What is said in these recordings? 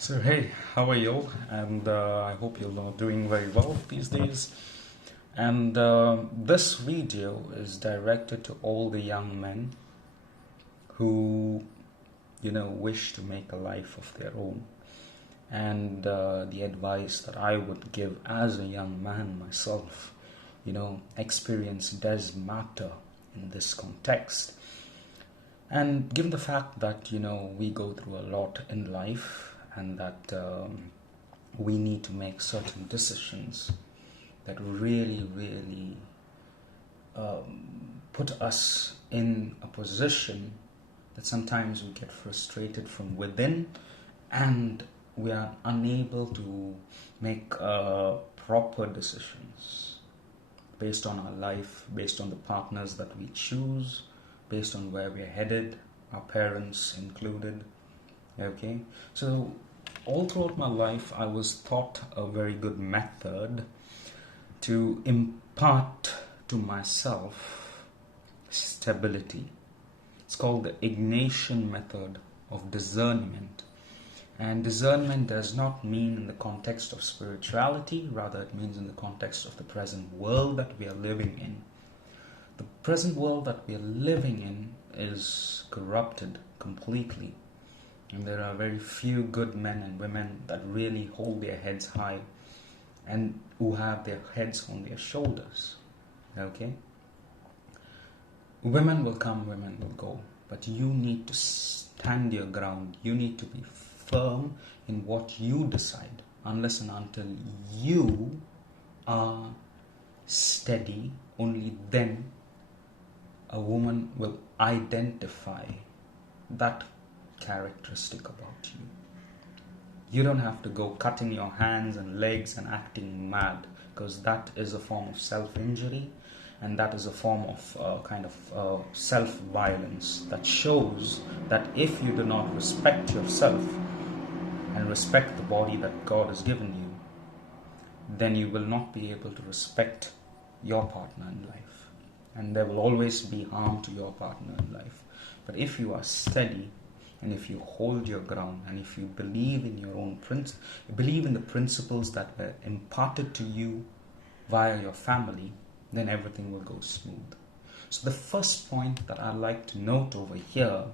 So hey, how are you? And I hope you're doing very well these days. And this video is directed to all the young men who, wish to make a life of their own. And the advice that I would give as a young man myself, experience does matter in this context. And given the fact that, we go through a lot in life and that we need to make certain decisions that really put us in a position that sometimes we get frustrated from within and we are unable to make proper decisions based on our life, based on the partners that we choose, based on where we're headed, our parents included. Okay, so all throughout my life, I was taught a very good method to impart to myself stability. It's called the Ignatian Method of discernment. And discernment does not mean in the context of spirituality, rather, it means in the context of the present world that we are living in. The present world that we are living in is corrupted completely. And there are very few good men and women that really hold their heads high and who have their heads on their shoulders. Okay? Women will come, women will go. But you need to stand your ground. You need to be firm in what you decide. Unless and until you are steady, only then a woman will identify that characteristic about you. You don't have to go cutting your hands and legs and acting mad, because that is a form of self-injury and that is a form of self-violence that shows that if you do not respect yourself and respect the body that God has given you, then you will not be able to respect your partner in life, and there will always be harm to your partner in life. But if you are steady, and if you hold your ground, and if you believe in your own believe in the principles that were imparted to you via your family, then everything will go smooth. So the first point that I'd like to note over here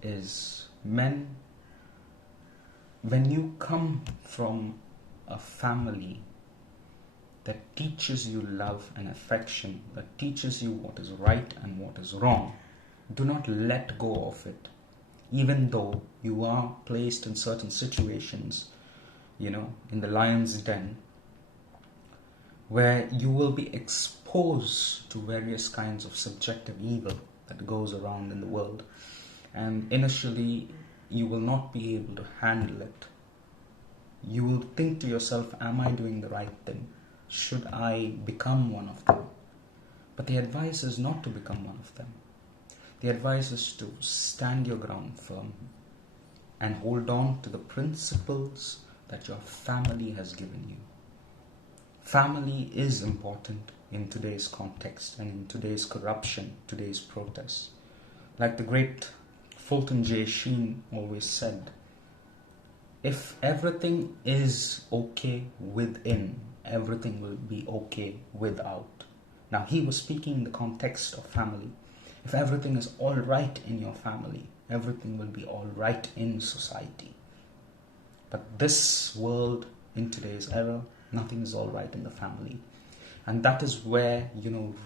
is, men, when you come from a family that teaches you love and affection, that teaches you what is right and what is wrong, do not let go of it. Even though you are placed in certain situations, in the lion's den, where you will be exposed to various kinds of subjective evil that goes around in the world. And initially, you will not be able to handle it. You will think to yourself, am I doing the right thing? Should I become one of them? But the advice is not to become one of them. The advice is to stand your ground firm and hold on to the principles that your family has given you. Family is important in today's context and in today's corruption, today's protests. Like the great Fulton J. Sheen always said, if everything is okay within, everything will be okay without. Now, he was speaking in the context of family. If everything is all right in your family, everything will be all right in society. But this world, in today's era, nothing is all right in the family. And that is where,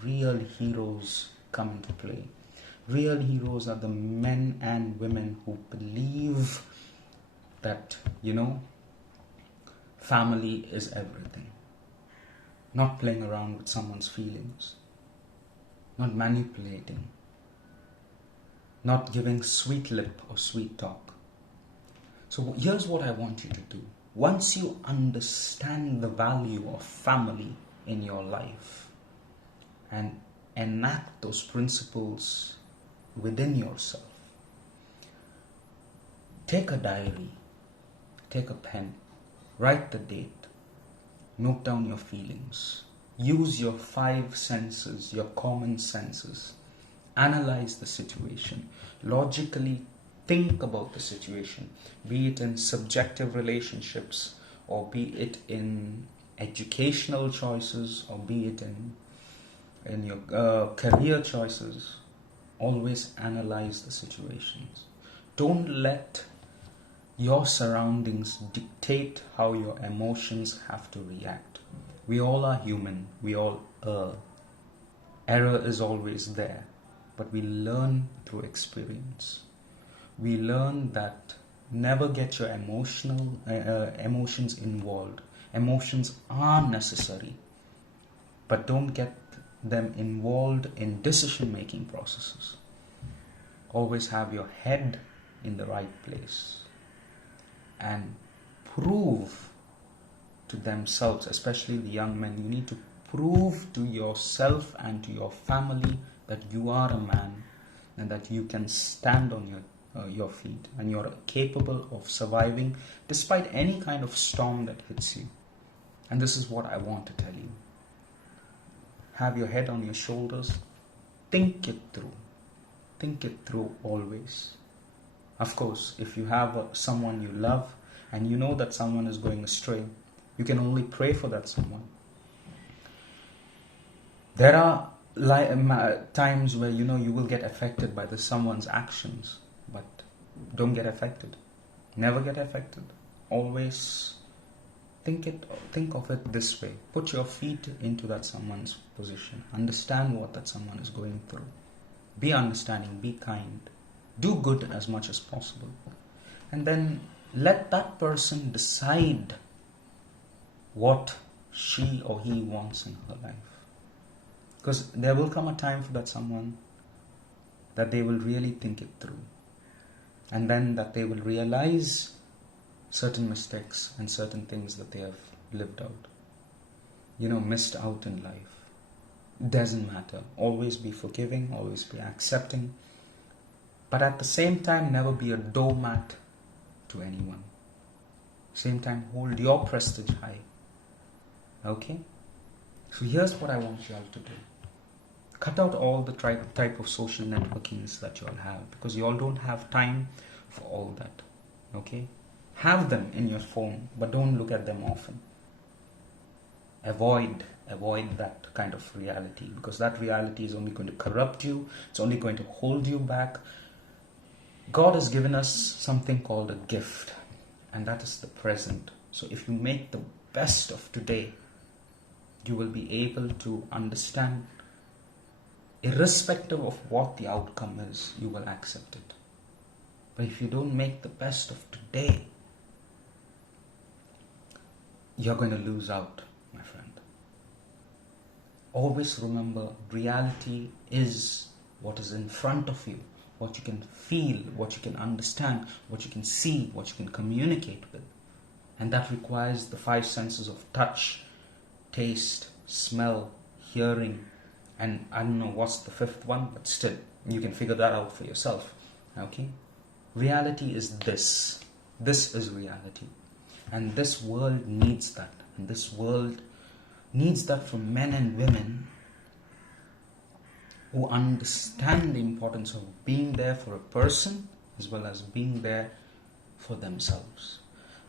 real heroes come into play. Real heroes are the men and women who believe that, family is everything. Not playing around with someone's feelings. Not manipulating. Not giving sweet lip or sweet talk. So here's what I want you to do. Once you understand the value of family in your life and enact those principles within yourself, take a diary, take a pen, write the date, note down your feelings, use your 5 senses, your common senses. Analyze the situation, logically think about the situation, be it in subjective relationships, or be it in educational choices, or be it in your career choices. Always analyze the situations. Don't let your surroundings dictate how your emotions have to react. We all are human. We all err. Error is always there, but we learn through experience. We learn that never get your emotions involved. Emotions are necessary, but don't get them involved in decision-making processes. Always have your head in the right place and prove to themselves, especially the young men, you need to prove to yourself and to your family that you are a man and that you can stand on your feet and you're capable of surviving despite any kind of storm that hits you. And this is what I want to tell you. Have your head on your shoulders. Think it through. Think it through always. Of course, if you have someone you love and you know that someone is going astray, you can only pray for that someone. There are times where you will get affected by someone's actions, but don't get affected. Never get affected. Always think of it this way. Put your feet into that someone's position. Understand what that someone is going through. Be understanding, be kind. Do good as much as possible. And then let that person decide what she or he wants in her life. Because there will come a time for that someone that they will really think it through. And then that they will realize certain mistakes and certain things that they have lived out. Missed out in life. Doesn't matter. Always be forgiving, always be accepting. But at the same time, never be a doormat to anyone. Same time, hold your prestige high. Okay? So here's what I want you all to do. Cut out all the type of social networkings that you all have, because you all don't have time for all that. Okay? Have them in your phone, but don't look at them often. Avoid that kind of reality, because that reality is only going to corrupt you. It's only going to hold you back. God has given us something called a gift, and that is the present. So if you make the best of today, you will be able to understand, irrespective of what the outcome is, you will accept it. But if you don't make the best of today, you're going to lose out, my friend. Always remember, reality is what is in front of you, what you can feel, what you can understand, what you can see, what you can communicate with. And that requires the 5 senses of touch, taste, smell, hearing, and I don't know what's the 5th one, but still, you can figure that out for yourself. Okay? Reality is this. This is reality. And this world needs that. And this world needs that from men and women who understand the importance of being there for a person as well as being there for themselves.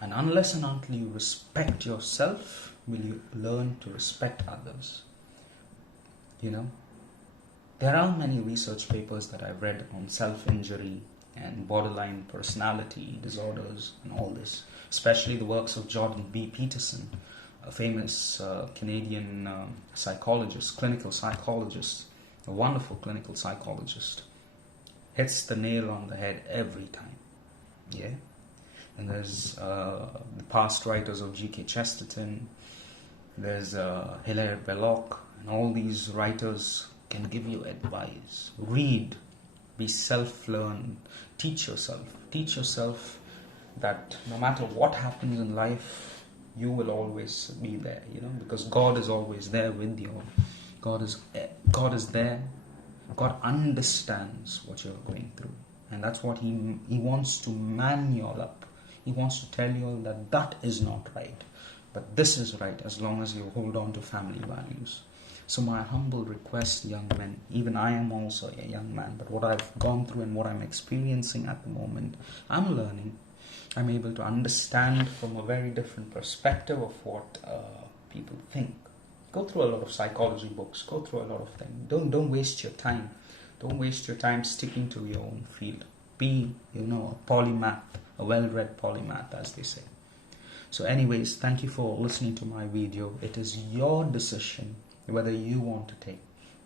And unless and until you respect yourself, will you learn to respect others. There are many research papers that I've read on self-injury and borderline personality disorders and all this, especially the works of Jordan B. Peterson, a famous Canadian psychologist, clinical psychologist, a wonderful clinical psychologist. Hits the nail on the head every time. Yeah? And there's the past writers of G.K. Chesterton, there's Hilaire Belloc, and all these writers can give you advice. Read, be self-learned, teach yourself. Teach yourself that no matter what happens in life, you will always be there, because God is always there with you. God is there. God understands what you're going through. And that's what He wants to man you all up. He wants to tell you all that is not right. But this is right as long as you hold on to family values. So my humble request, young men, even I am also a young man, but what I've gone through and what I'm experiencing at the moment, I'm learning. I'm able to understand from a very different perspective of what people think. Go through a lot of psychology books, go through a lot of things. Don't waste your time. Don't waste your time sticking to your own field. Be, a polymath, a well-read polymath, as they say. So anyways, thank you for listening to my video. It is your decision whether you want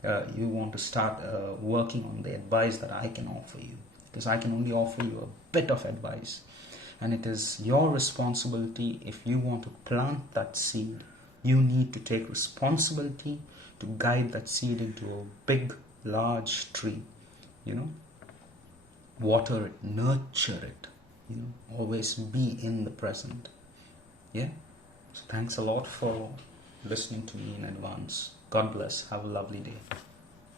to start working on the advice that I can offer you, because I can only offer you a bit of advice, and it is your responsibility. If you want to plant that seed, you need to take responsibility to guide that seed into a big, large tree. Water it, nurture it. Always be in the present. Yeah. So thanks a lot for listening to me in advance. God bless. Have a lovely day.